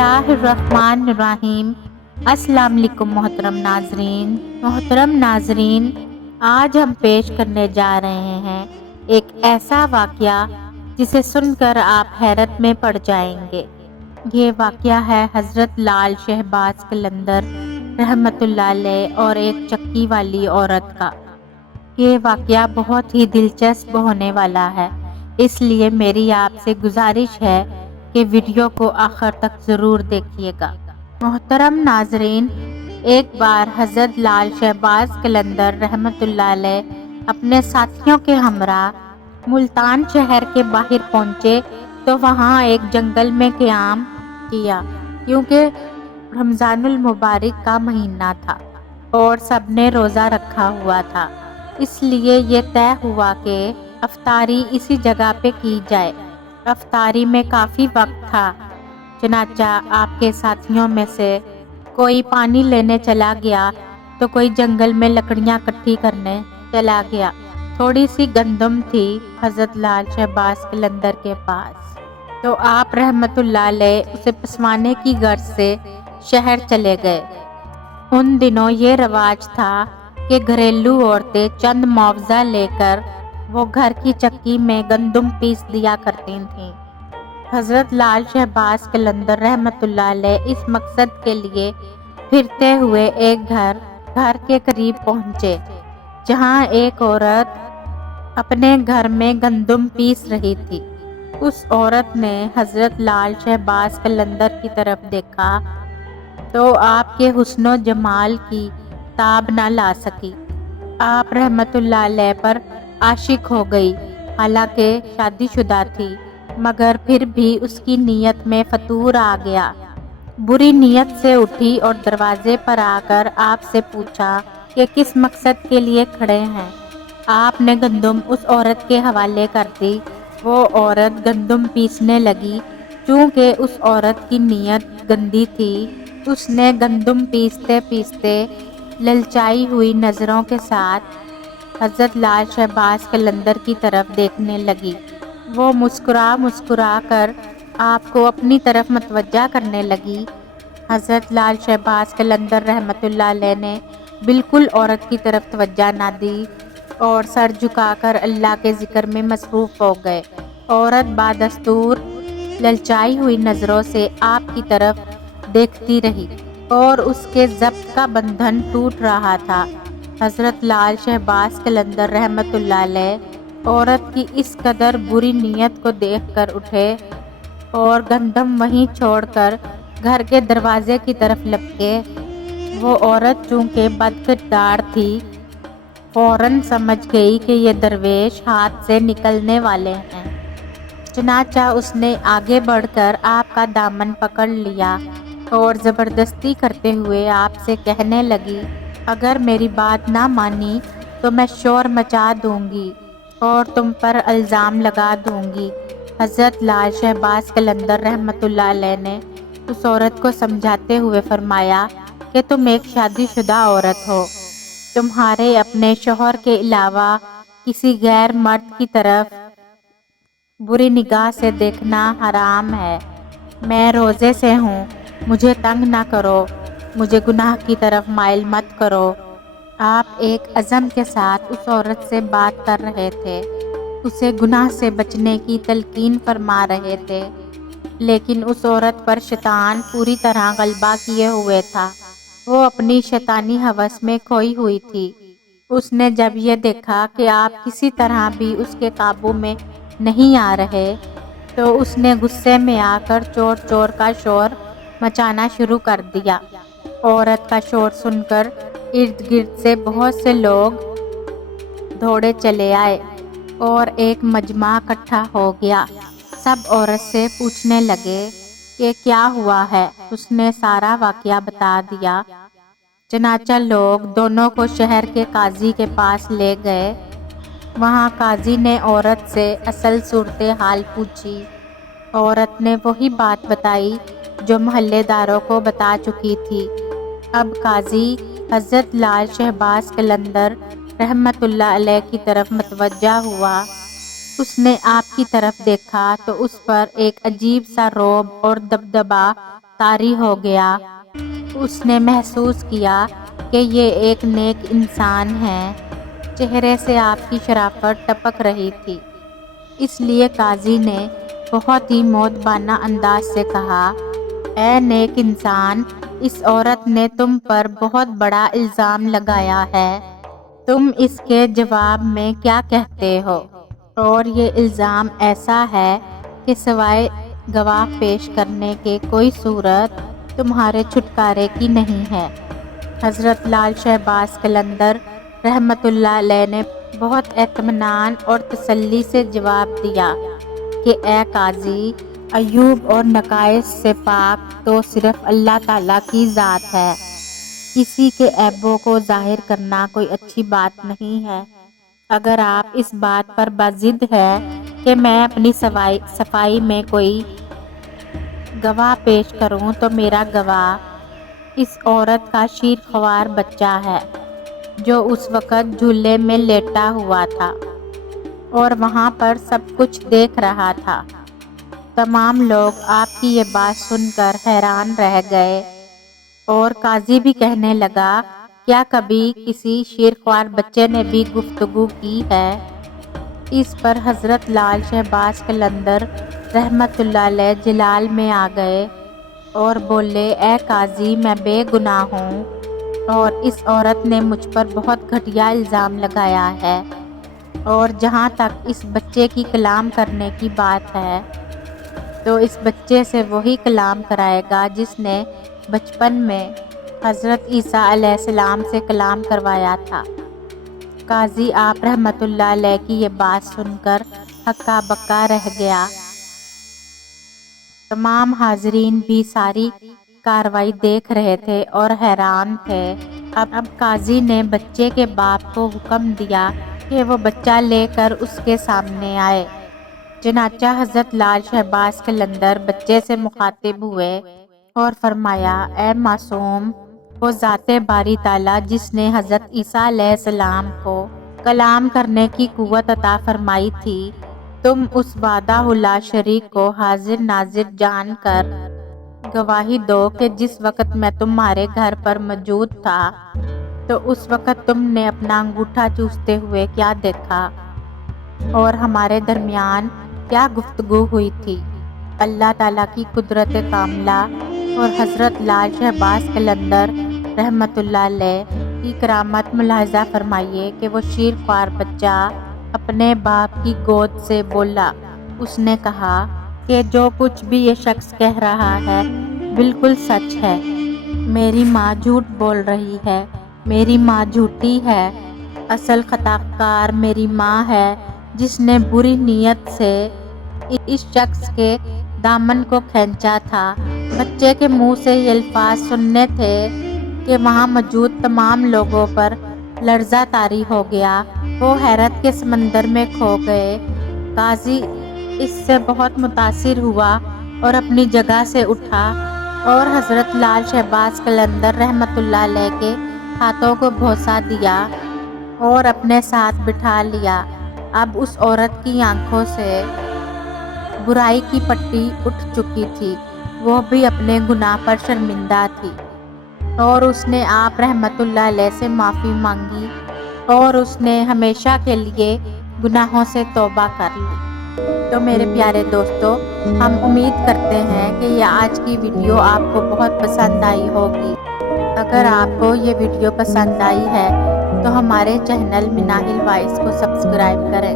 اللہ الرحمن الرحیم۔ السلام علیکم محترم ناظرین، آج ہم پیش کرنے جا رہے ہیں ایک ایسا واقعہ جسے سن کر آپ حیرت میں پڑ جائیں گے۔ یہ واقعہ ہے حضرت لال شہباز قلندر رحمۃ اللہ علیہ اور ایک چکی والی عورت کا۔ یہ واقعہ بہت ہی دلچسپ ہونے والا ہے، اس لیے میری آپ سے گزارش ہے کہ ویڈیو کو آخر تک ضرور دیکھیے گا۔ محترم ناظرین، ایک بار حضرت لال شہباز قلندر رحمۃ اللہ علیہ اپنے ساتھیوں کے ہمراہ ملتان شہر کے باہر پہنچے تو وہاں ایک جنگل میں قیام کیا، کیونکہ رمضان المبارک کا مہینہ تھا اور سب نے روزہ رکھا ہوا تھا، اس لیے یہ طے ہوا کہ افطاری اسی جگہ پہ کی جائے۔ افطاری میں کافی وقت تھا، چنانچہ آپ کے ساتھیوں میں سے کوئی پانی لینے چلا گیا تو کوئی جنگل میں لکڑیاں اکٹھی کرنے چلا گیا۔ تھوڑی سی گندم تھی حضرت لال شہباز قلندر کے پاس، تو آپ رحمت اللہ علیہ اسے پسوانے کی غرض سے شہر چلے گئے۔ ان دنوں یہ رواج تھا کہ گھریلو عورتیں چند معاوضہ لے کر وہ گھر کی چکی میں گندم پیس دیا کرتی تھیں۔ حضرت لال شہباز قلندر رحمۃ اللہ علیہ اس مقصد کے لیے پھرتے ہوئے ایک گھر کے قریب پہنچے، جہاں ایک عورت اپنے گھر میں گندم پیس رہی تھی۔ اس عورت نے حضرت لال شہباز قلندر کی طرف دیکھا تو آپ کے حسن و جمال کی تاب نہ لا سکی۔ آپ رحمت اللہ علیہ پر عاشق ہو گئی، حالانکہ شادی شدہ تھی، مگر پھر بھی اس کی نیت میں فتور آ گیا۔ بری نیت سے اٹھی اور دروازے پر آ کر آپ سے پوچھا کہ کس مقصد کے لیے کھڑے ہیں۔ آپ نے گندم اس عورت کے حوالے کر دی۔ وہ عورت گندم پیسنے لگی۔ چونکہ اس عورت کی نیت گندی تھی، اس نے گندم پیستے پیستے للچائی ہوئی نظروں کے ساتھ حضرت لال شہباز قلندر کی طرف دیکھنے لگی۔ وہ مسکرا کر آپ کو اپنی طرف متوجہ کرنے لگی۔ حضرت لال شہباز قلندر رحمۃ اللہ علیہ نے بالکل عورت کی طرف توجہ نہ دی اور سر جھکا کر اللہ کے ذکر میں مصروف ہو گئے۔ عورت بدستور للچائی ہوئی نظروں سے آپ کی طرف دیکھتی رہی اور اس کے ضبط کا بندھن ٹوٹ رہا تھا۔ حضرت لال شہباز قلندر رحمۃ اللہ علیہ عورت کی اس قدر بری نیت کو دیکھ کر اٹھے اور گندم وہیں چھوڑ کر گھر کے دروازے کی طرف لپکے۔ وہ عورت چونکہ بدکردار تھی، فوراً سمجھ گئی کہ یہ درویش ہاتھ سے نکلنے والے ہیں، چنانچہ اس نے آگے بڑھ کر آپ کا دامن پکڑ لیا اور زبردستی کرتے ہوئے آپ سے کہنے لگی، اگر میری بات نہ مانی تو میں شور مچا دوں گی اور تم پر الزام لگا دوں گی۔ حضرت لال شہباز قلندر رحمۃ اللہ علیہ نے اس عورت کو سمجھاتے ہوئے فرمایا کہ تم ایک شادی شدہ عورت ہو، تمہارے اپنے شوہر کے علاوہ کسی غیر مرد کی طرف بری نگاہ سے دیکھنا حرام ہے۔ میں روزے سے ہوں، مجھے تنگ نہ کرو، مجھے گناہ کی طرف مائل مت کرو۔ آپ ایک عزم کے ساتھ اس عورت سے بات کر رہے تھے، اسے گناہ سے بچنے کی تلقین فرما رہے تھے، لیکن اس عورت پر شیطان پوری طرح غلبہ کیے ہوئے تھا۔ وہ اپنی شیطانی ہوس میں کھوئی ہوئی تھی۔ اس نے جب یہ دیکھا کہ آپ کسی طرح بھی اس کے قابو میں نہیں آ رہے تو اس نے غصے میں آ کر چور چور کا شور مچانا شروع کر دیا۔ عورت کا شور سن کر ارد گرد سے بہت سے لوگ دوڑے چلے آئے اور ایک مجمع اکٹھا ہو گیا۔ سب عورت سے پوچھنے لگے کہ کیا ہوا ہے۔ اس نے سارا واقعہ بتا دیا۔ چنانچہ لوگ دونوں کو شہر کے قاضی کے پاس لے گئے۔ وہاں قاضی نے عورت سے اصل صورتحال پوچھی۔ عورت نے وہی بات بتائی جو محلے داروں کو بتا چکی تھی۔ اب قاضی حضرت لال شہباز قلندر رحمۃ اللہ علیہ کی طرف متوجہ ہوا۔ اس نے آپ کی طرف دیکھا تو اس پر ایک عجیب سا رعب اور دبدبا طاری ہو گیا۔ اس نے محسوس کیا کہ یہ ایک نیک انسان ہے۔ چہرے سے آپ کی شرافت ٹپک رہی تھی، اس لیے قاضی نے بہت ہی مؤدبانہ انداز سے کہا، اے نیک انسان، اس عورت نے تم پر بہت بڑا الزام لگایا ہے، تم اس کے جواب میں کیا کہتے ہو؟ اور یہ الزام ایسا ہے کہ سوائے گواہ پیش کرنے کے کوئی صورت تمہارے چھٹکارے کی نہیں ہے۔ حضرت لال شہباز قلندر رحمۃ اللہ علیہ نے بہت اطمینان اور تسلی سے جواب دیا کہ اے قاضی، عیوب اور نقائص سے پاک تو صرف اللہ تعالیٰ کی ذات ہے، کسی کے عیبوں کو ظاہر کرنا کوئی اچھی بات نہیں ہے۔ اگر آپ اس بات پر باضد ہے کہ میں اپنی صفائی میں کوئی گواہ پیش کروں تو میرا گواہ اس عورت کا شیرخوار بچہ ہے جو اس وقت جھولے میں لیٹا ہوا تھا اور وہاں پر سب کچھ دیکھ رہا تھا۔ تمام لوگ آپ کی یہ بات سن کر حیران رہ گئے اور قاضی بھی کہنے لگا، کیا کبھی کسی شیرخوار بچے نے بھی گفتگو کی ہے؟ اس پر حضرت لال شہباز قلندر رحمۃ اللہ علیہ جلال میں آ گئے اور بولے، اے قاضی، میں بے گناہ ہوں اور اس عورت نے مجھ پر بہت گھٹیا الزام لگایا ہے، اور جہاں تک اس بچے کی کلام کرنے کی بات ہے تو اس بچے سے وہی کلام کرائے گا جس نے بچپن میں حضرت عیسیٰ علیہ السلام سے کلام کروایا تھا۔ قاضی آپ رحمۃ اللہ علیہ کی یہ بات سن کر ہکا بکا رہ گیا۔ تمام حاضرین بھی ساری کارروائی دیکھ رہے تھے اور حیران تھے۔ اب قاضی نے بچے کے باپ کو حکم دیا کہ وہ بچہ لے کر اس کے سامنے آئے۔ چنانچہ حضرت لال شہباز قلندر بچے سے مخاطب ہوئے اور فرمایا، اے معصوم، وہ ذات باری تعالیٰ جس نے حضرت عیسیٰ علیہ السلام کو کلام کرنے کی قوت عطا فرمائی تھی، تم اس وحدہ لا شریک کو حاضر ناظر جان کر گواہی دو کہ جس وقت میں تمہارے گھر پر موجود تھا تو اس وقت تم نے اپنا انگوٹھا چوستے ہوئے کیا دیکھا اور ہمارے درمیان کیا گفتگو ہوئی تھی۔ اللہ تعالیٰ کی قدرت کاملہ اور حضرت لال شہباز قلندر رحمۃ اللہ علیہ کی کرامت ملاحظہ فرمائیے کہ وہ شیرخوار بچہ اپنے باپ کی گود سے بولا۔ اس نے کہا کہ جو کچھ بھی یہ شخص کہہ رہا ہے بالکل سچ ہے، میری ماں جھوٹ بول رہی ہے، میری ماں جھوٹی ہے، اصل خطا کار میری ماں ہے جس نے بری نیت سے اس شخص کے دامن کو کھینچا تھا۔ بچے کے منہ سے یہ الفاظ سننے تھے کہ وہاں موجود تمام لوگوں پر لرزہ طاری ہو گیا، وہ حیرت کے سمندر میں کھو گئے۔ قاضی اس سے بہت متاثر ہوا اور اپنی جگہ سے اٹھا اور حضرت لال شہباز قلندر رحمۃ اللہ علیہ کے ہاتھوں کو بوسہ دیا اور اپنے ساتھ بٹھا لیا۔ اب اس عورت کی آنکھوں سے برائی کی پٹی اٹھ چکی تھی، وہ بھی اپنے گناہ پر شرمندہ تھی اور اس نے آپ رحمۃ اللہ علیہ سے معافی مانگی اور اس نے ہمیشہ کے لیے گناہوں سے توبہ کر لی۔ تو میرے پیارے دوستو، ہم امید کرتے ہیں کہ یہ آج کی ویڈیو آپ کو بہت پسند آئی ہوگی۔ اگر آپ کو یہ ویڈیو پسند آئی ہے تو ہمارے چینل مناہل وائس کو سبسکرائب کریں۔